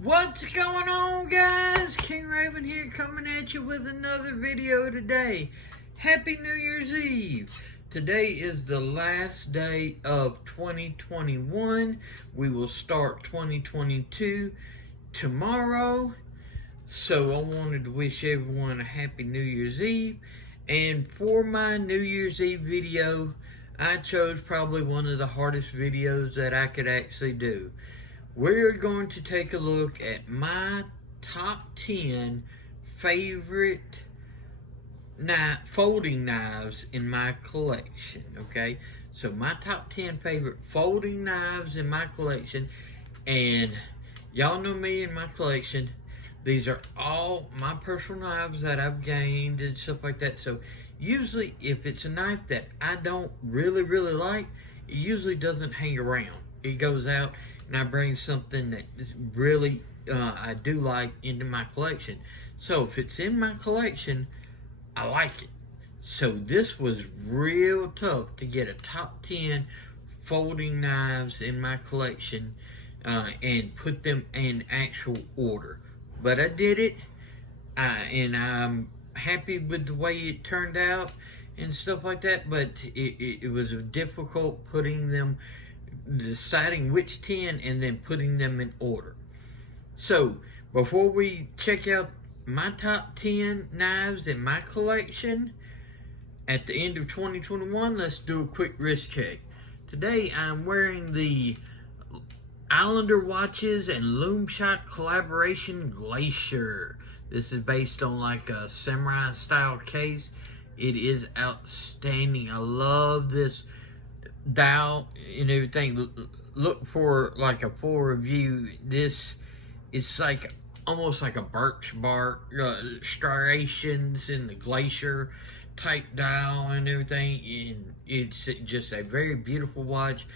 What's going on, guys? King Raven here, coming at you with another video today. Happy New Year's Eve. Today is the last day of 2021. We will start 2022 tomorrow. So I wanted to wish everyone a happy New Year's Eve. And for my New Year's Eve video, I chose probably one of the hardest videos that I could actually do. We're going to take a look at my top 10 favorite folding knives in my collection, okay? So my top 10 favorite folding knives in my collection, and y'all know me and my collection. These are all my personal knives that I've gained and stuff like that. So usually if it's a knife that I don't really like, it usually doesn't hang around. It goes out and I bring something that really I do like into my collection. So if it's in my collection, I like it. So this was real tough to get a top 10 folding knives in my collection and put them in actual order. But I did it, and I'm happy with the way it turned out and stuff like that. But it was difficult putting them, deciding which 10 and then putting them in order. So before we check out my top 10 knives in my collection at the end of 2021, let's do a quick wrist check. Today I'm wearing the Islander watches and Loom Shot collaboration Glacier. This is based on like a samurai style case. It is outstanding. I love this dial and everything. Look for like a full review. This is like almost like a birch bark striations in the Glacier type dial and everything, and it's just a very beautiful watch.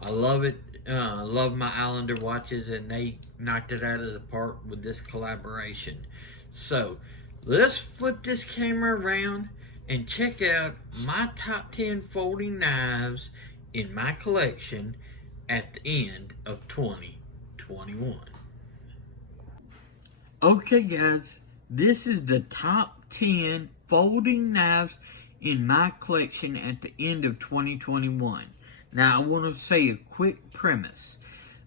I love it. I love my Islander watches, and they knocked it out of the park with this collaboration. So let's flip this camera around and check out my top 10 folding knives in my collection at the end of 2021. Okay guys, this is the top 10 folding knives in my collection at the end of 2021. Now I want to say a quick premise.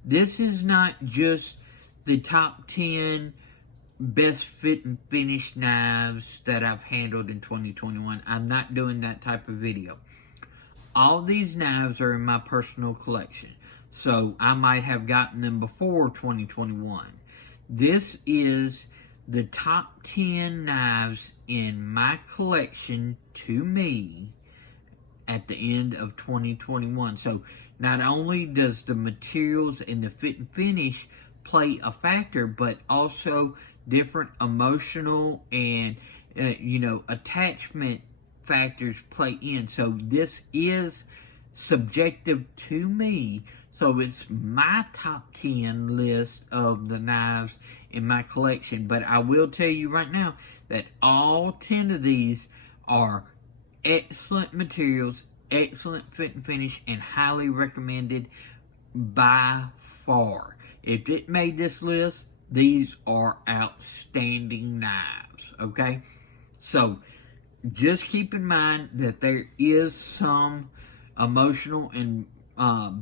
This is not just the top 10 best fit and finish knives that I've handled in 2021. I'm not doing that type of video. All these knives are in my personal collection, so I might have gotten them before 2021. This is the top 10 knives in my collection to me at the end of 2021. So not only does the materials and the fit and finish play a factor, but also different emotional and attachment factors play in. So this is subjective to me. So it's my top 10 list of the knives in my collection. But I will tell you right now that all 10 of these are excellent materials, excellent fit and finish, and highly recommended by far. If it made this list, these are outstanding knives, okay? So just keep in mind that there is some emotional and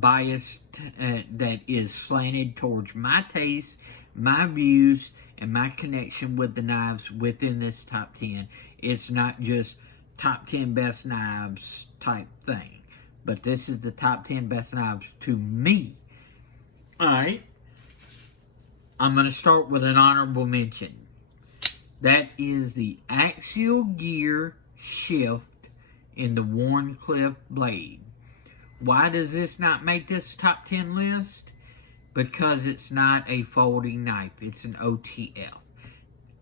bias that is slanted towards my taste, my views, and my connection with the knives within this top 10. It's not just top 10 best knives type thing, but this is the top 10 best knives to me. Alright, I'm going to start with an honorable mention. That is the axial gear shift in the Wharncliffe blade. Why does this not make this top 10 list? Because it's not a folding knife, it's an OTF.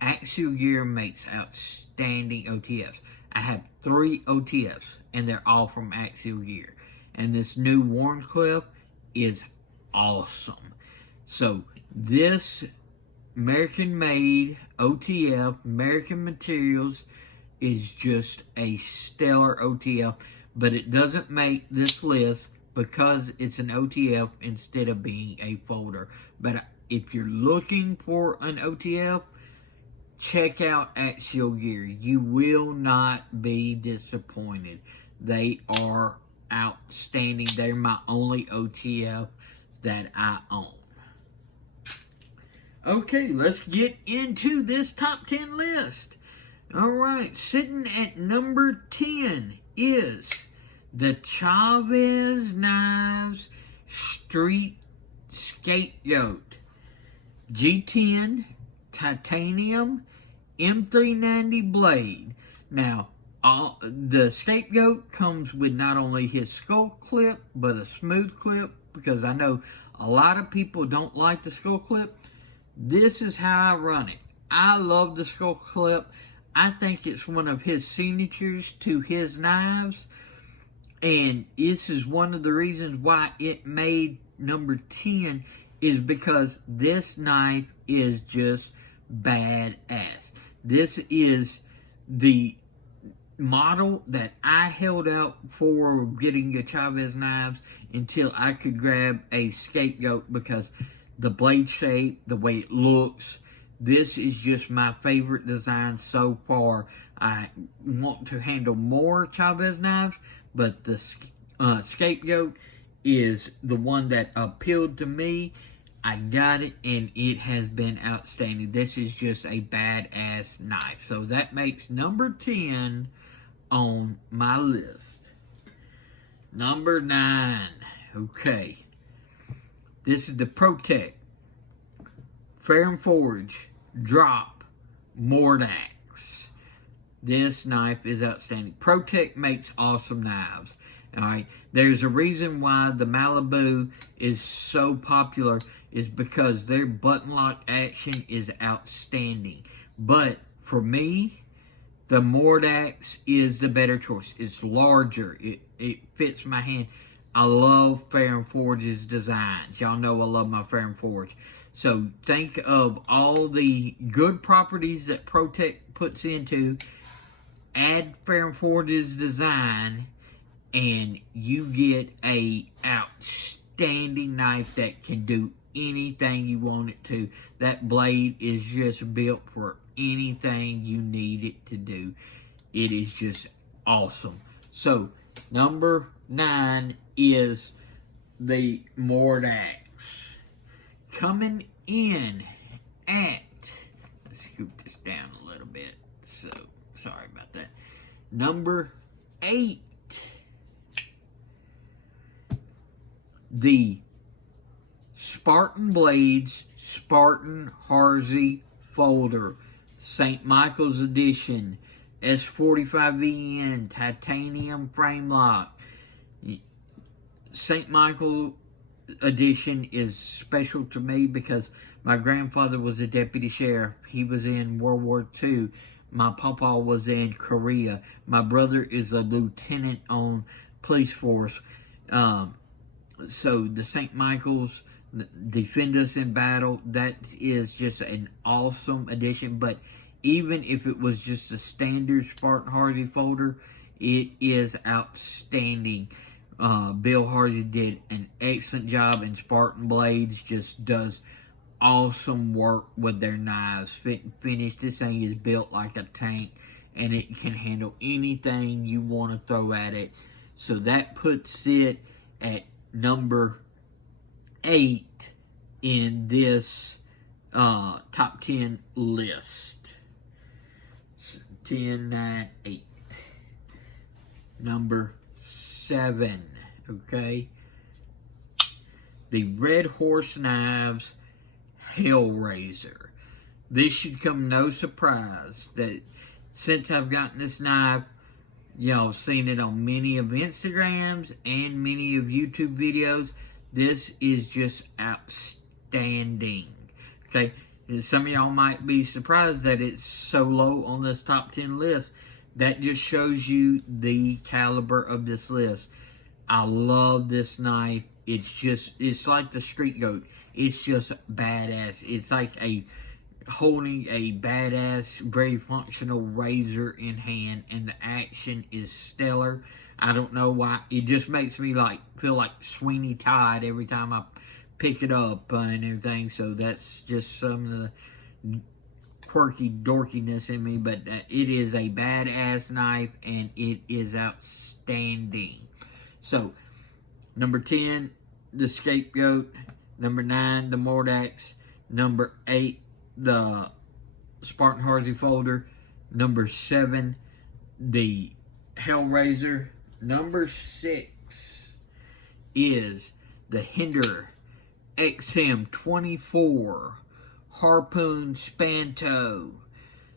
Axial gear makes outstanding OTFs. I have 3 OTFs, and they're all from Axial Gear. And this new Wharncliffe is awesome. So this American-made OTF, American materials, is just a stellar OTF. But it doesn't make this list because it's an OTF instead of being a folder. But if you're looking for an OTF, check out Axial Gear. You will not be disappointed. They are outstanding. They're my only OTF that I own. Okay, let's get into this top 10 list. Alright, sitting at number 10 is the Chavez Knives Street Scapegoat. G10 titanium M390 blade. Now, the Scapegoat comes with not only his skull clip, but a smooth clip, because I know a lot of people don't like the skull clip. This is how I run it. I love the skull clip. I think it's one of his signatures to his knives. And this is one of the reasons why it made number 10, is because this knife is just badass. This is the model that I held out for getting a Chavez knives until I could grab a Scapegoat, because the blade shape, the way it looks, this is just my favorite design so far. I want to handle more Chavez knives, but the Scapegoat is the one that appealed to me. I got it, and it has been outstanding. This is just a badass knife. So that makes number 10 on my list. Number 9. Okay. This is the Protect Fair and Forge Drop Mordax. This knife is outstanding. Protect makes awesome knives. Alright, there's a reason why the Malibu is so popular, is because their button lock action is outstanding. But for me, the Mordax is the better choice. It's larger. It fits my hand. I love Fair and Forge's designs. Y'all know I love my Fair and Forge. So think of all the good properties that Protect puts into, add Fair and Forge's design, and you get a outstanding knife that can do anything you want it to. That blade is just built for anything you need it to do. It is just awesome. So number 9 is the Mordax. Coming in at, let's scoop this down a little bit, so sorry about that. Number 8, the Spartan Blades Spartan Harzy Folder, St. Michael's Edition, S45VN titanium frame lock. St. Michael Edition is special to me because my grandfather was a deputy sheriff. He was in World War II. My papa was in Korea. My brother is a lieutenant on police force. So the St. Michael's Defend Us in Battle, that is just an awesome addition. But even if it was just a standard Spartan Harzy folder, it is outstanding. Bill Harzy did an excellent job, and Spartan Blades just does awesome work with their knives. Fit and finish. This thing is built like a tank, and it can handle anything you want to throw at it. So that puts it at number 8 in this top 10 list. 10, 9, 8. Number 7, okay? The Red Horse Knives Hellraiser. This should come no surprise that since I've gotten this knife, y'all have seen it on many of Instagrams and many of YouTube videos. This is just outstanding. Okay, and some of y'all might be surprised that it's so low on this top 10 list. That just shows you the caliber of this list. I love this knife. It's like the Street Goat. It's just badass. It's like holding a badass, very functional razor in hand, and the action is stellar. I don't know why. It just makes me feel like Sweeney Todd every time I pick it up and everything. So that's just some of the quirky dorkiness in me, but it is a badass knife and it is outstanding. So number 10, the Scapegoat. Number 9, the Mordax. Number 8, the Spartan Hardy folder. Number 7, the Hellraiser. Number 6 is the Hinder XM24 Harpoon Spanto.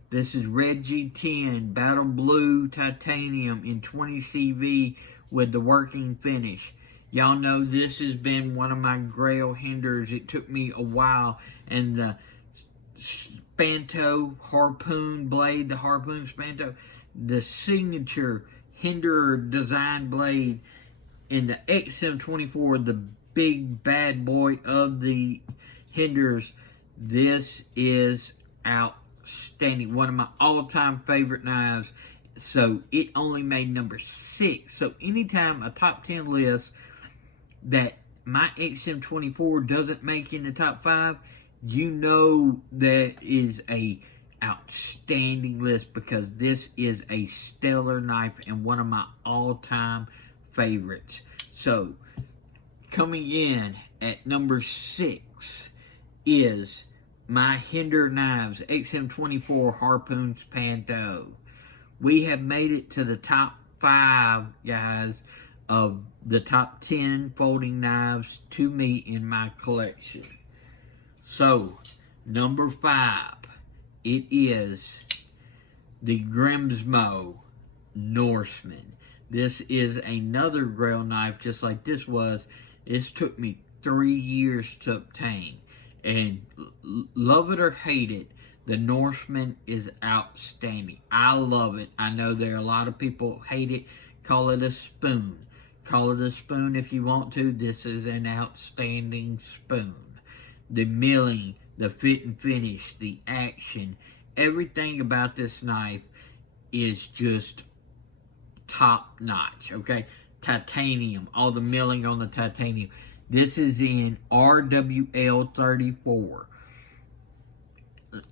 This is Red G10 Battle Blue Titanium in 20 CV with the working finish. Y'all know this has been one of my grail hinders. It took me a while, and the Spanto Harpoon blade, the Harpoon Spanto, the signature hinder design blade in the XM24, the big bad boy of the hinders. This is outstanding. One of my all-time favorite knives. So it only made number 6. So anytime a top 10 list that my XM24 doesn't make in the top 5, you know that is a outstanding list, because this is a stellar knife and one of my all-time favorites. So coming in at number 6 is my Hinder Knives XM24 Harpoon Spanto. We have made it to the top 5, guys, of the top 10 folding knives to me in my collection. So, number 5, it is the Grimsmo Norseman. This is another grail knife, just like this was. This took me 3 years to obtain. And love it or hate it, the Norseman is outstanding. I love it. I know there are a lot of people hate it. Call it a spoon. Call it a spoon if you want to. This is an outstanding spoon. The milling, the fit and finish, the action, everything about this knife is just top notch, okay? Titanium, all the milling on the titanium. This is in RWL34.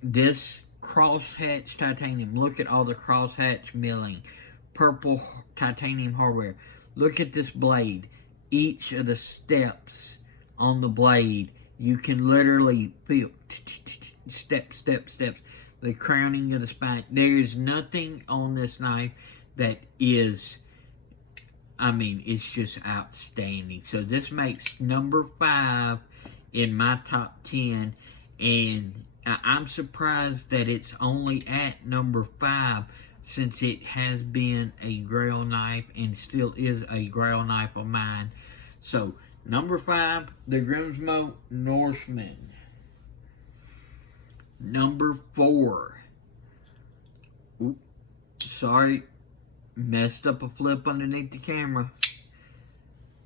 This crosshatch titanium, look at all the crosshatch milling. Purple titanium hardware. Look at this blade. Each of the steps on the blade, you can literally feel steps. The crowning of the spine. There is nothing on this knife that is, I mean, it's just outstanding. So this makes number 5 in my top 10. And I'm surprised that it's only at number 5, since it has been a grail knife and still is a grail knife of mine. So, number 5, the Grimsmo Norseman. Number 4. Oops, sorry. Messed up a flip underneath the camera.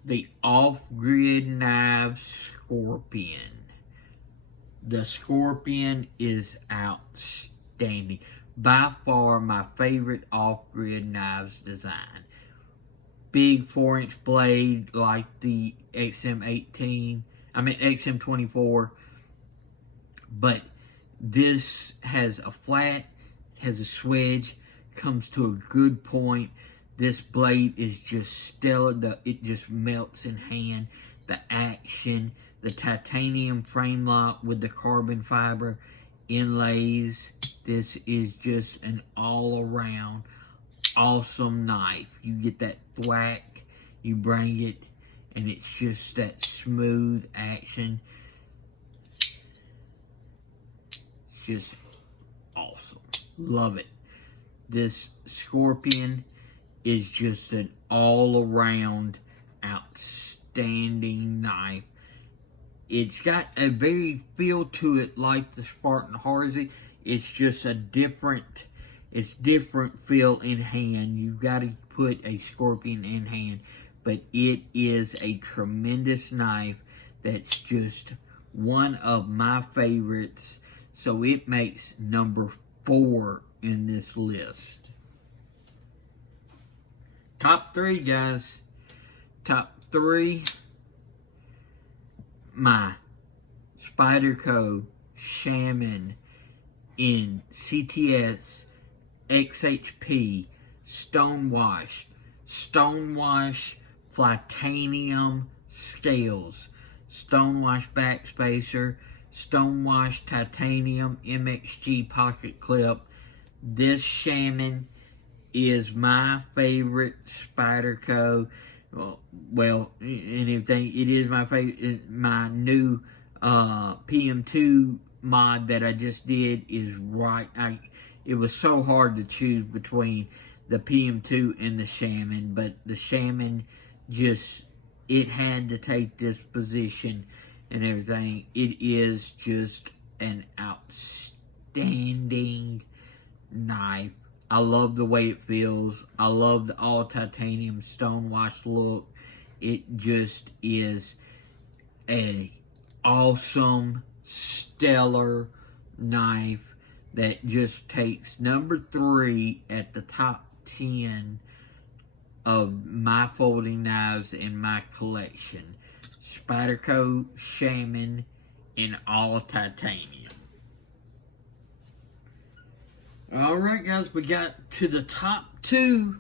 The Off-Grid Knives Scorpion. The Scorpion is outstanding. By far my favorite off-grid knives design. Big 4-inch blade like the XM24. But this has a flat, has a swedge, comes to a good point. This blade is just stellar. It just melts in hand. The action, the titanium frame lock with the carbon fiber inlays. This is just an all-around awesome knife. You get that thwack, you bring it, and it's just that smooth action. It's just awesome. Love it. This Scorpion is just an all-around outstanding knife. It's got a very feel to it like the Spartan Hardy. It's just a different feel in hand. You've got to put a Scorpion in hand. But it is a tremendous knife that's just one of my favorites. So it makes number 4 in this list. Top 3, guys. Top 3. my Spyderco Shaman in CTS XHP stonewashed Flatanium scales, stonewashed backspacer, stonewashed titanium MXG pocket clip. This Shaman is my favorite Spyderco. Well, and everything. It is my favorite. My new PM2 mod that I just did is right. It was so hard to choose between the PM2 and the Shaman, but the Shaman just, it had to take this position and everything. It is just an outstanding knife. I love the way it feels. I love the all titanium stonewash look. It just is a awesome, stellar knife that just takes number 3 at the top 10 of my folding knives in my collection. Spyderco Shaman in all titanium. Alright guys, we got to the top 2,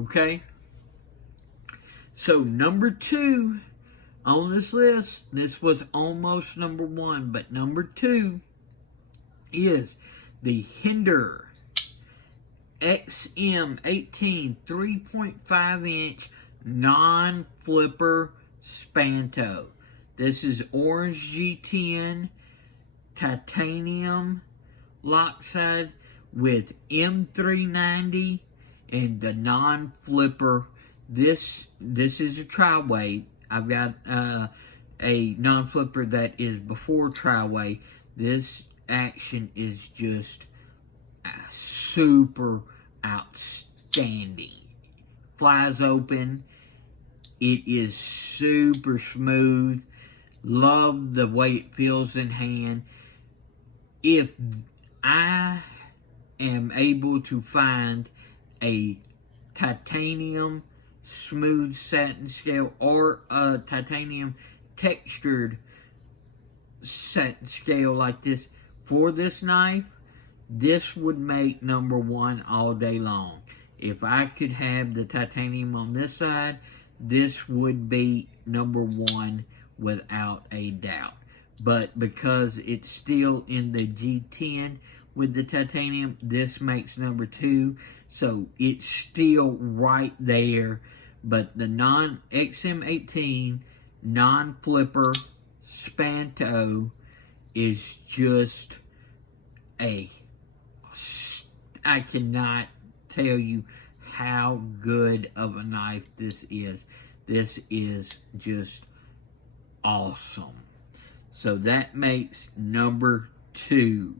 okay? So number 2 on this list, this was almost number 1, but number 2 is the Hinder XM18 3.5 inch non-flipper Spanto. This is orange G10 titanium lockside with M390 and the non-flipper. This is a tri-weight. I've got a non-flipper that is before tri-weight. This action is just super outstanding. Flies open. It is super smooth. Love the way it feels in hand. If I am able to find a titanium smooth satin scale or a titanium textured satin scale like this for this knife, this would make number 1 all day long. If I could have the titanium on this side, this would be number 1 without a doubt. But because it's still in the G10 with the titanium, this makes number 2. So it's still right there. But the XM18 non-flipper Spanto is just I cannot tell you how good of a knife this is. This is just awesome. So that makes number 2.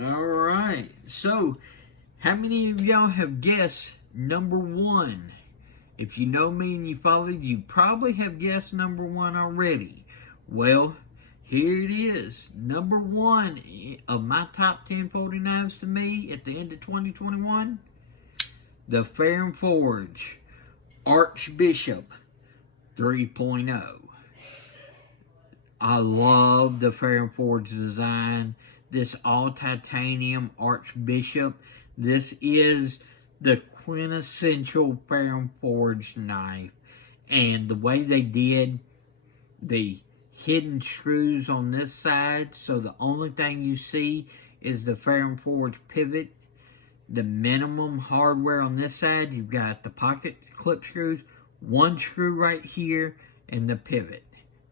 Alright, so how many of y'all have guessed number 1? If you know me and you follow, you probably have guessed number 1 already. Well, here it is. Number 1 of my top 10 folding knives to me at the end of 2021. The Fair & Forge Archbishop 3.0. I love the Fair & Forge design. This all titanium Archbishop. This is the quintessential Fair & Forge knife. And the way they did the hidden screws on this side, so the only thing you see is the Fair & Forge pivot. The minimum hardware on this side, you've got the pocket clip screws, 1 screw right here, and the pivot.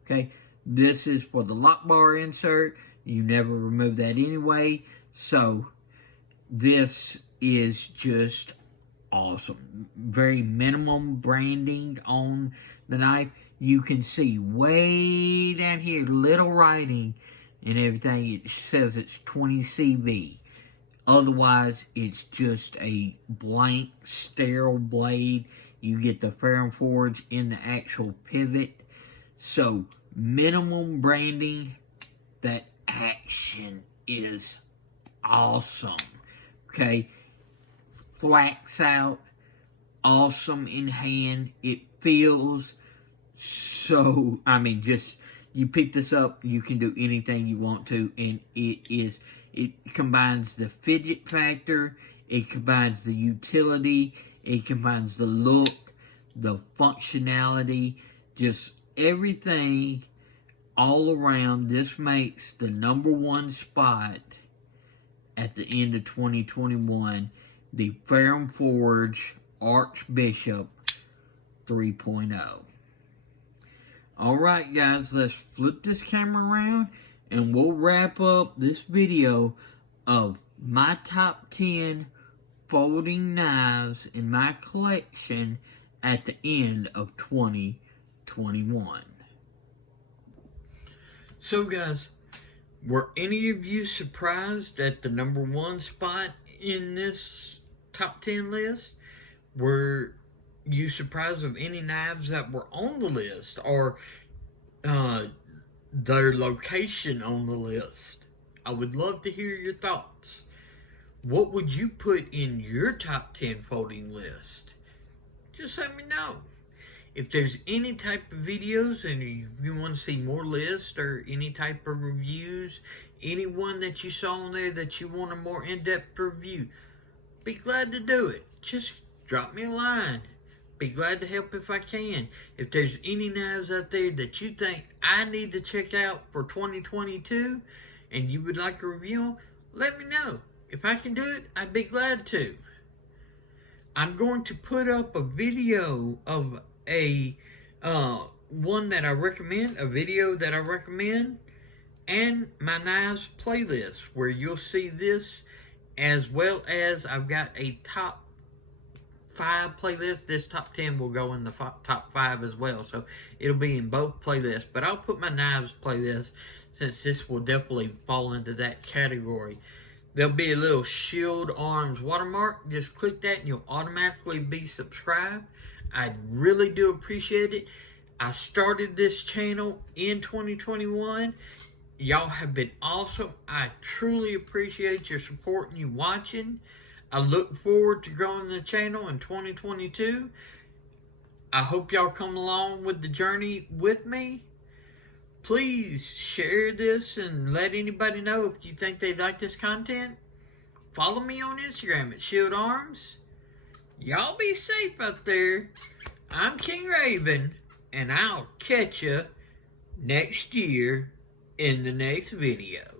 Okay, this is for the lock bar insert. You never remove that anyway. So this is just awesome. Very minimum branding on the knife. You can see way down here, little writing and everything. It says it's 20 CV. Otherwise, it's just a blank, sterile blade. You get the Fair & Forge in the actual pivot. So, minimum branding. That action is awesome. Okay? Thwacks out. Awesome in hand. It feels So, I mean, just, you pick this up, you can do anything you want to, and it combines the fidget factor, it combines the utility, it combines the look, the functionality, just everything all around. This makes the #1 spot at the end of 2021 the Ferrum Forge Archbishop 3.0. Alright guys, let's flip this camera around and we'll wrap up this video of my top 10 folding knives in my collection at the end of 2021. So guys, were any of you surprised at the #1 spot in this top 10 list? Were you surprised of any knives that were on the list, or their location on the list? I would love to hear your thoughts. What would you put in your top 10 folding list? Just let me know. If there's any type of videos and you want to see more lists or any type of reviews, anyone that you saw on there that you want a more in-depth review, be glad to do it. Just drop me a line. Be glad to help if I can. If there's any knives out there that you think I need to check out for 2022 and you would like a review, let me know. If I can do it, I'd be glad to. I'm going to put up a video of one that I recommend, a video that I recommend, and my knives playlist, where you'll see this, as well as I've got a top 5 playlist. This top 10 will go in the top 5 as well, so it'll be in both playlists. But I'll put my knives playlist, since this will definitely fall into that category. There'll be a little Shield Arms watermark. Just click that and you'll automatically be subscribed. I really do appreciate it. I started this channel in 2021. Y'all have been awesome. I truly appreciate your support and you watching. I look forward to growing the channel in 2022. I hope y'all come along with the journey with me. Please share this and let anybody know if you think they like this content. Follow me on Instagram at Shield Arms. Y'all be safe out there. I'm King Raven, and I'll catch ya next year in the next video.